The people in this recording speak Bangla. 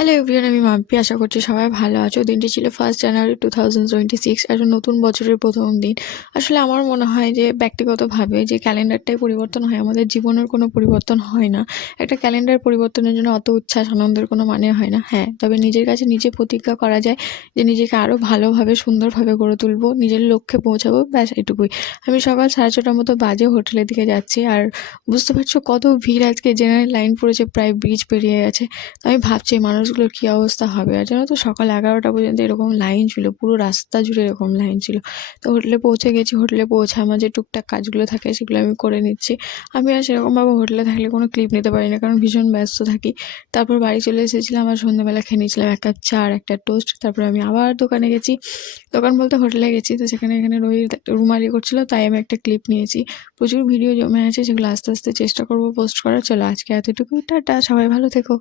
হ্যালো এভরিওয়ান, আমি মাম্পি। আশা করছি সবাই ভালো আছো। দিনটি ছিল 1 জানুয়ারি 2026, একটা নতুন বছরের প্রথম দিন। আসলে আমার মনে হয় যে ব্যক্তিগতভাবে যে ক্যালেন্ডারটাই পরিবর্তন হয়, আমাদের জীবনের কোনো পরিবর্তন হয় না। একটা ক্যালেন্ডার পরিবর্তনের জন্য অত উচ্ছ্বাস আনন্দের কোনো মানে হয় না। হ্যাঁ, তবে নিজের কাছে নিজে প্রতিজ্ঞা করা যায় যে নিজেকে আরও ভালোভাবে সুন্দরভাবে গড়ে তুলবো, নিজের লক্ষ্যে পৌঁছাবো, ব্যাস এটুকুই। আমি সকাল 6:30টার মতো বাজে হোটেলের দিকে যাচ্ছি, আর বুঝতে পারছো কত ভিড়। আজকে জেনারেল লাইন পড়েছে, প্রায় ব্রিজ পেরিয়ে গেছে। আমি ভাবছি মানুষগুলোর কী অবস্থা হবে। আর জানো তো, সকাল 11টা পর্যন্ত এরকম লাইন ছিল, পুরো রাস্তা জুড়ে এরকম লাইন ছিল। তো হোটেলে পৌঁছে গেছি। হোটেলে পৌঁছে আমার যে টুকটাক কাজগুলো থাকে সেগুলো আমি করে নিচ্ছি। আমি আর সেরকমভাবে হোটেলে থাকলে কোনো ক্লিপ নিতে পারি না, কারণ ভীষণ ব্যস্ত থাকি। তারপর বাড়ি চলে এসেছিলাম, আর সন্ধ্যাবেলা খেয়ে নিয়েছিলাম 1 কাপ চা আর একটা টোস্ট। তারপরে আমি আবার দোকানে গেছি। দোকান বলতে হোটেলে গেছি। তো সেখানে এখানে রোহিত একটা রুমালি করছিল, তাই আমি একটা ক্লিপ নিয়েছি। প্রচুর ভিডিও জমে আছে, সেগুলো আস্তে আস্তে চেষ্টা করবো পোস্ট করার। চলো আজকে এতটুকুই, টাটা, সবাই ভালো থেকো।